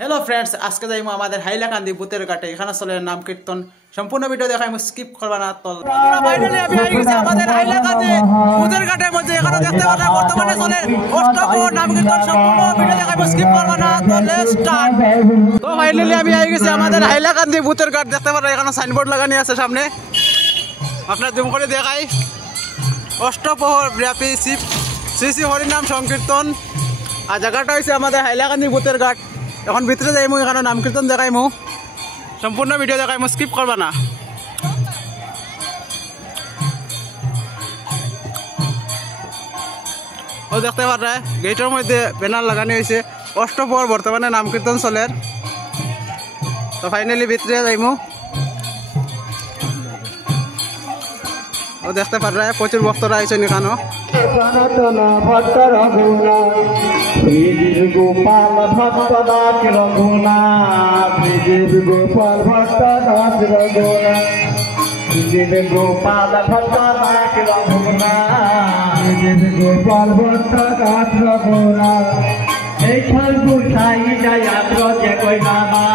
Hello friends आज के जाइमो हमारे हाइलाकांदी भूतेर घाटे এখানে চলে নাম কীর্তন সম্পূর্ণ ভিডিও দেখাইমু স্কিপ করবা না তো ফাইনালি আমি আই গেছি আমাদের হাইলাকান্দি ভূতের ঘাটের মধ্যে এখানে দেখতে পাচ্ছেন বর্তমানে চলে অষ্টপ্রহর নাম কীর্তন সম্পূর্ণ ভিডিও দেখাইমু স্কিপ করবা না তো লেটস স্টার্ট তো ফাইনালি আমি আই গেছি আমাদের হাইলাকান্দি ভূতের ঘাট দেখতে পাচ্ছেন এখানে সাইনবোর্ড লাগানি আছে সামনে আপনারা জুম করে দেখাই অষ্টপ্রহর ব্যাপী শিব শ্রী শ্রী হরিনাম সংকীর্তন আর জায়গাটা হইছে আমাদের হাইলাকান্দি ভূতের ঘাট এখন ভিতরে যাইমু এখানে নাম কীর্তন দেখাইমু সম্পূর্ণ ভিডিও দেখাইমু স্কিপ করবা না ও দেখতে পারে গেটের মধ্যে ব্যানার লাগানো হয়েছে অষ্টপ্রহর বর্তমানে নাম কীর্তন চলে তো ফাইনালি ভিতরে যাইমু ও দেখতে পারে প্রচুর ভক্তরা আইছেন এখানে গোপাল ভক্তদাস রঘুনাথ গোপাল ভক্তদাস রঘুনাথ গোপাল ভক্তদাস রঘুনাথ গোপাল ভক্তদাস রঘুনাথ এই ছল গুসাই যায় যে কই নামা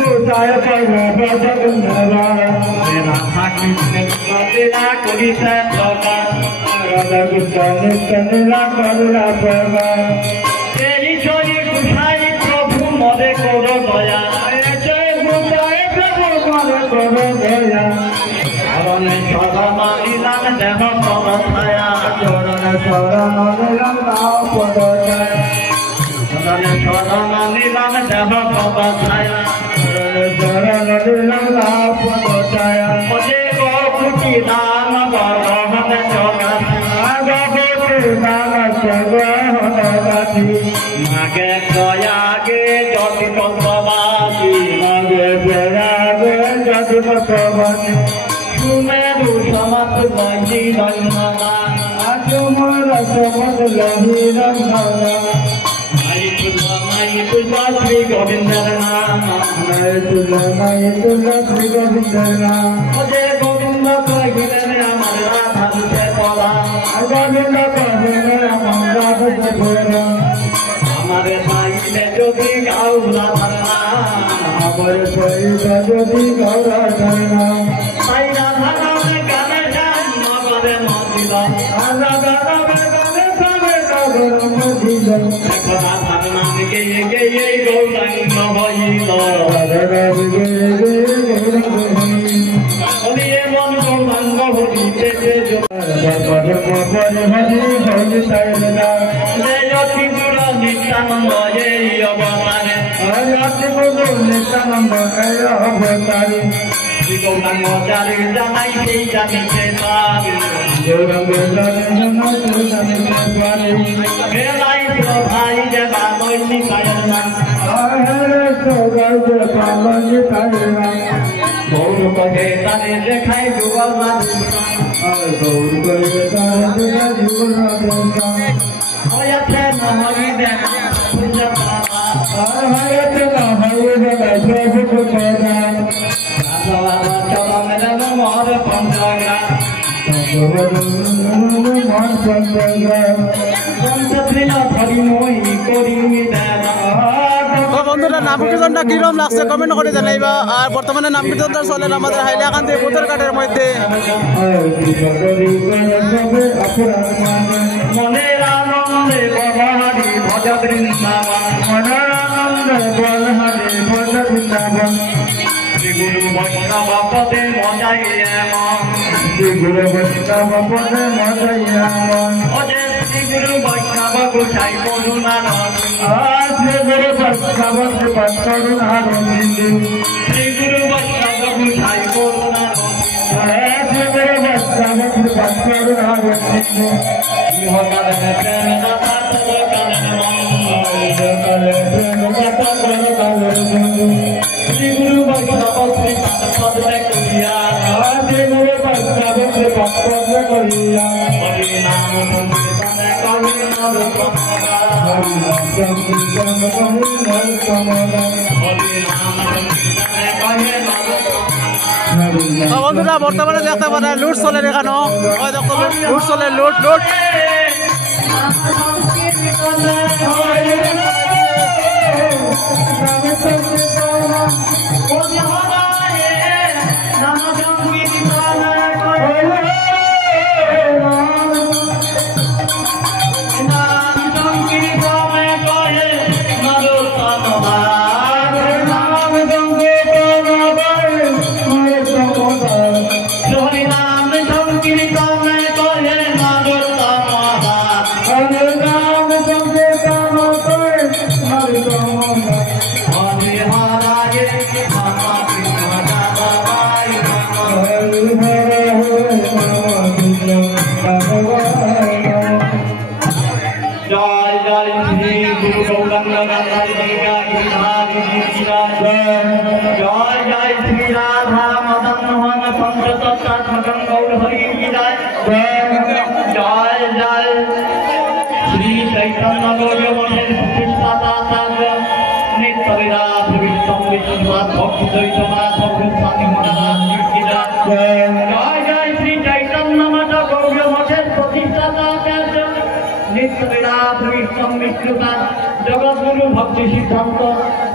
গুসাই কইলে বজগন্ধারা রাধা কৃষ্ণ তেরা করিতে সদা রাধা কৃষ্ণ তেরা করুণা প্রভা তেরি ছলি গুসাই প্রভু মরে করো দয়া জয় গুসাই প্রভু মরে করো দয়া চরণে শরণ নিলাম দেহ পদ ছায়া চরণে শরণ নিলাম দাও পদ ছায়া চরণে শরণ নিলাম দেহ পদ ছায়া চরণে শরণ নিলাম দাও পদ ছায়া পদে গপুটি দান গহন জগা গপুটি দান জগহনবাসী মাগে দয়াগে জ্যোতি পদ্মবাসী মাগে দয়াগে জ্যোতি পদ্মবাসী সুমেরু সমাত গঞ্জি রঙ্গনা আজমর সমত লহি রঙ্গনা মাই তুল্লা শ্রী গোবিন্দর নাম মাই তুল্লা শ্রী গোবিন্দর নাম যে গোবিন্দ কহিলেন আমার রাধা দুতে পলা গোবিন্দ কহিলেন আমার রাধা দুতে পলা আমারে পাইলে যদি গাও রাধার নাম আমার পাইলে যদি গাও রাধার নাম তাই রাধা নামে গানে গান নগরে মন্দির রাধা নামে গানে গানে নগরে মন্দির রাধার নাম গেয়ে গেয়ে গৌরাঙ্গ হইল রাধা নাম গেয়ে গেয়ে গৌরাঙ্গ হইল হরিয়ে মন গৌরাঙ্গ হরিতে নিত্যানন্দ এই অবতারে নিত্যানন্দ এই অবতারে গৌরাঙ্গ জানে জানাই সেই জানিতে পারে গৌরাঙ্গ জানে জানাই সেই জানিতে পারে হেলাই ভাই দেবা মৈনী কায়ের নাম হেলে সবাই দেবা মৈনী কায়ের নাম গৌর কহে তারে দেখাই যুগল রাধে গৌর কহে তারে দেখাই যুগল রাধে হয়েছে নহরি দেখা পূজা পাওয়া হয়েছে নহরি দেখা প্রভু পূজা চরণের মহর পঞ্চগ্রাম বন্ধুরা নাম কীর্তনটা কিরম লাগছে কমেন্ট করে জানাইবা আর বর্তমানে নাম কীর্তনটা চলে আমাদের হাইলাকান্দি ভূতের ঘাটের মধ্যে মনের আনন্দে বলহারি ভজ বৃন্দাবন মনের আনন্দে বলহারি ভজ বৃন্দাবন শ্রী গুরু বৈষ্ণব পদে মজাই এমন শ্রী গুরু বৈষ্ণব পদে মজাই এমন অজে শ্রী গুরু বৈষ্ণব গোসাই করুণানন্দ শ্রী গুরু বৈষ্ণব শ্রীপদ করুণানন্দ শ্রী গুরু বৈষ্ণব গোসাই করুণানন্দ শ্রী গুরু বৈষ্ণব শ্রীপদ করুণানন্দ ইহকালে প্রেম দাতা কালে প্রেম দাতা কালে শ্রী গুরু বৈষ্ণব শ্রীপদ পদ্মে করিয়া শ্রী গুরু বৈষ্ণব শ্রীপদ পদ্মে করিয়া হরি নাম সংকীর্তনে করিয়া হরি নাম সংকীর্তনে করিয়া বন্ধুরা বর্তমানে দেখতে পারে লুট চলে এখানে লুট চলে লুট লুট हरे हराये माता कृष्ण जादवाय जय जय श्री गुरु गौरंग जय जय श्री राधा मदन मोहन पंचतत्वात्मकं गौर हरि की जय जय जय श्री चैतन्य गौरवने प्रतिष्ठाता नित्य विराट विष्णु विष्णुनाथ भक्ति द्वैतनाथ भगवान महाराज की जय जय जय श्री चैतन्य मठ गौरवने प्रतिष्ठाता नित्य विराट विष्णु विष्णुनाथ जगत गुरु भक्ति सिद्धांत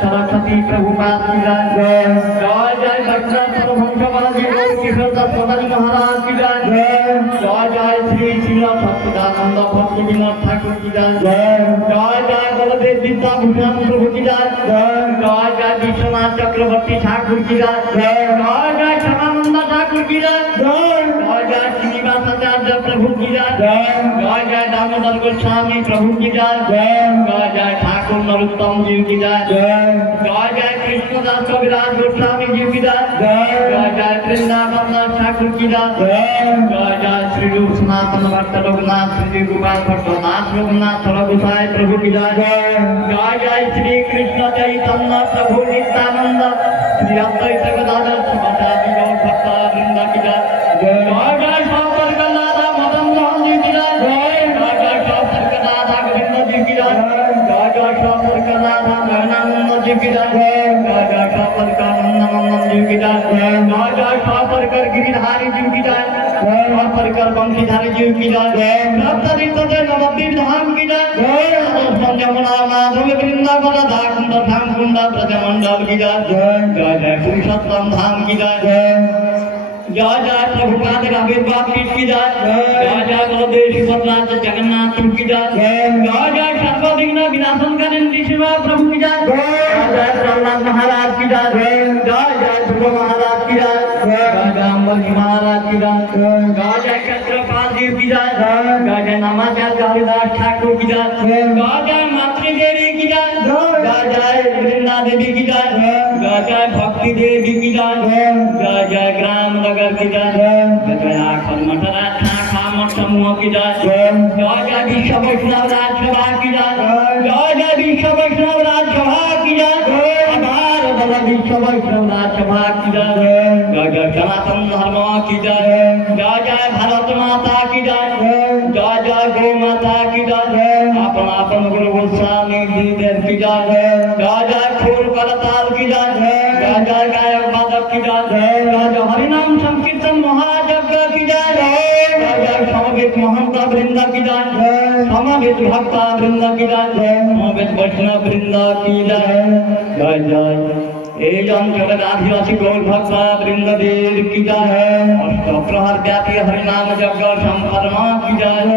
सरस्वती प्रभुपाद की जय जय जय दक्षिण सर्वभंगवादी किशोरदास महाराज की जय जय जय श्री श्री सच्चिदानंद भक्ति विनोद ठाकुर की जय जय जय बलदेव विद्याभूषण प्रभु की जय जय जय विश्वनाथ चक्रवर्ती ठाकुर की जय जय जय क्षमानंद ठाकुर की जय जय जय श्रीनिवासाचार्य प्रभु की जय जय जय दामोदर गोस्वामी प्रभु की जय जय जय ठाकुर नरोत्तम जी की जय जय जय कृष्णदास कविराज गोस्वामी जी की जय जय जय वृंदावन दास ठाकुर की जय जय जय श्री रूप सनातन भक्त रघुनाथ श्री गोपाल भट्टनाथ रघुनाथ रघुसाई प्रभु की जय जय जय श्री कृष्ण चैतन्य प्रभु नित्यानंद श्री अद्वैत गदाधर शिवाचार्य गौर भक्त वृंद की जय जय जय शंकर गदाधर मदन मोहन जी की जय जय जय शंकर गदाधर गोविंद जी की जय जय जय शंकर गदाधर नयनानंद जी की जय जय जय शंकर नंदनंदन जी की जय जय जय शंकर गिरिधारी जी की जय शंकर बंशीधारी जी की जय सप्ततीर्थ नवद्वीप धाम की जय यमुना माधव वृंदावन धाकुंड धाम कुंड ब्रजमंडल की जय जय जय पुरुषोत्तम धाम की जय जय जय प्रभुपाद आविर्भाव पीठ की जय जय जय बलदेव सुभद्रा जगन्नाथ की जय जय जय सर्वविघ्न विनाशन करें शिवा प्रभु की जय जय प्रहलाद महाराज की जय जय जय ध्रुव महाराज की जय जय जय अम्बली महाराज की जय जय जय चंद्रपाल जी की जय जय जय नामाचार्य हरिदास ठाकुर की जय जय जय मातृदेवी की जय जय जय वृंदा देवी की जय जय जय भक्ति देवी की जय जय जय ग्राम नगर की जय जय जय आखन मठराज शाखा मठ समूह की जय जय जय विश्व वैष्णव राजसभा की जय जय जय विश्व वैष्णव राजसभा की जय आधार बल विश्व वैष्णव राजसभा की जय जय जय सनातन धर्म की जय जय जय भारत माता की जय जय जय गौ माता की जय अपन अपन गुरु गोस्वामी जी देव की जय जय जय खोल करताल की जय जय जय गायक बादक की जय जय जय हरिनाम संकीर्तन महायज्ञ की जय जय जय समवेत महंत वृंद की जय समवेत भक्त वृंद की जय समवेत वैष्णव वृंद की जय जय जय एजन जगदाधिवासी गौर भक्त वृंद देव की जय अष्ट प्रहर व्यापी हरिनाम यज्ञ संपरमा की जय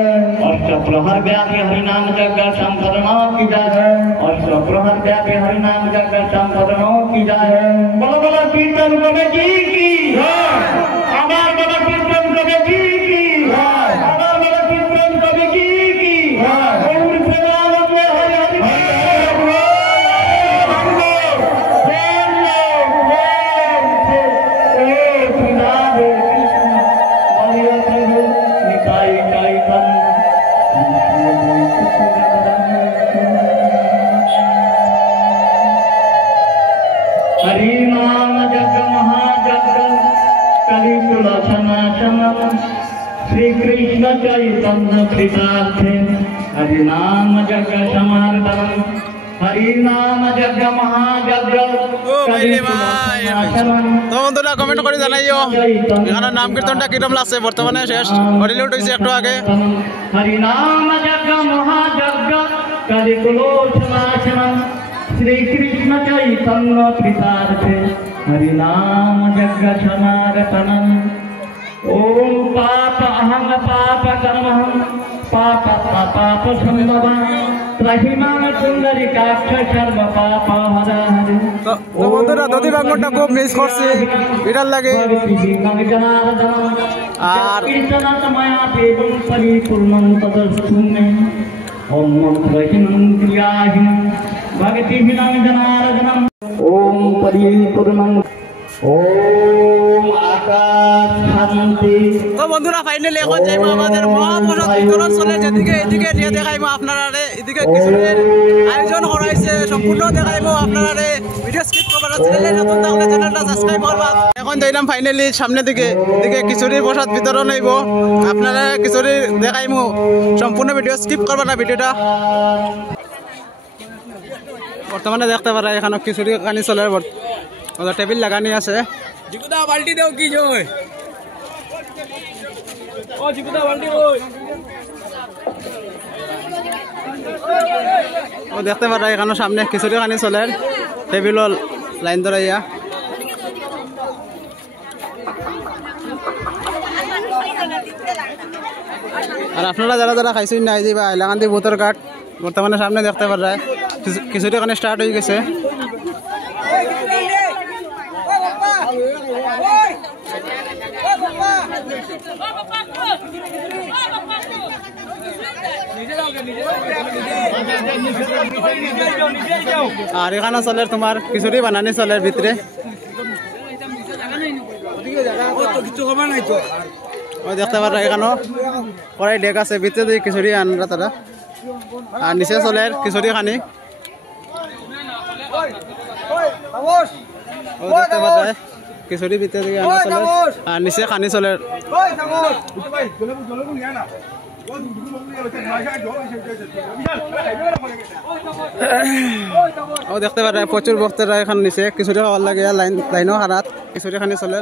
अष्ट प्रहर व्यापी हरिनाम यज्ञ संपरमा की जय अष्ट प्रहर व्यापी हरिनाम यज्ञ संपरमा की जय बोलो बोलो कीर्तन कमेटी की हमार बोलो कीर्तन कमेटी की हमार बोलो कीर्तन कमेटी की गौर प्रेमानंद हरि हरि श्री कृष्ण चैतन्य कृतार्थे हरिनाम यज्ञ समार्पणम हरिनाम यज्ञ महायज्ञ তো বন্ধুরা কমেন্ট করে জানাইও এখানে নাম কীর্তনটা কিরম লাগছে বর্তমানে শেষ হরিলুট হয়েছে একটু আগে हरिनाम यज्ञ महायज्ञ कलिकुलोचनाशनम श्री कृष्ण चैतन्य कृतार्थे हरिनाम यज्ञ समार्पणम ओम पाप अहम पाप कर्महम पाप पाप संभवम त्रहिमान पुंडरीकाक्ष सर्व पाप हर हरि তো বন্ধুরা দধি বাঙ্গনটা খুব মিস করছি বিড়াল লাগে আর কীর্তনাত্ময়া পেবং পরিপূর্ণং তদস্তুমে ওম মন্ত্রহীনং ক্রিয়াহীনং भगति विनाम जनार्दनम ओम परिपूर्णम ओम आकाश शांति। তো বন্ধুরা ফাইনালি এখন যাইবো আমাদের মহাপ্রসাদ বিতরণ চলে, যেদিকে এদিকে নিয়ে দেখাইবো আপনারা, এদিকে খিচুড়ির আয়োজন করাইছে সম্পূর্ণ দেখাইবো আপনারা। ভিডিও স্কিপ করবার চ্যানেলে নতুন থাকলে চ্যানেলটা সাবস্ক্রাইব করবা। এখন যাইলাম ফাইনালি সামনের দিকে, এদিকে খিচুড়ির প্রসাদ বিতরণ হইব, আপনারা খিচুড়ি দেখাইবো সম্পূর্ণ ভিডিও স্কিপ করবা না ভিডিওটা। বর্তমানে দেখতে পারা এখানে খিচুড়ি কানি চলে, টেবিল লাগানি আছে। জিকুদা বালতি দেও কি জয় ও জিকুদা বালতি ওই ও দেখতে পারা এখানে সামনে খিচুড়ি কানি চলে, টেবিল লাইন ধরাইয়া। আর আপনারা যারা যারা খাইছেন নাই যে হাইলাকান্দি ভূতর ঘাট বর্তমানে সামনে দেখতে পারা খিচুড়ি কানি স্টার্ট হয়ে গেছে। আর এখানে চলে তোমার খিচুড়ি বানানি চলে ভিতরে, দেখতে পারা এখানে কড়াই ডেক আছে, ভিতরে দিয়ে খিচুড়ি আনরা তারা। আর নিচে চলে খিচুড়ি খানি, দেখতে পারা খিচুড়ি ভিতরে দিকে আনা চলে, আর নিচে খানি চলে। ও দেখতে পারা প্রচুর ভক্তরা এখানে নিচে খিচুড়ি খাওয়ার লাগে, লাইনও হারাত খিচুড়ি খানি চলে।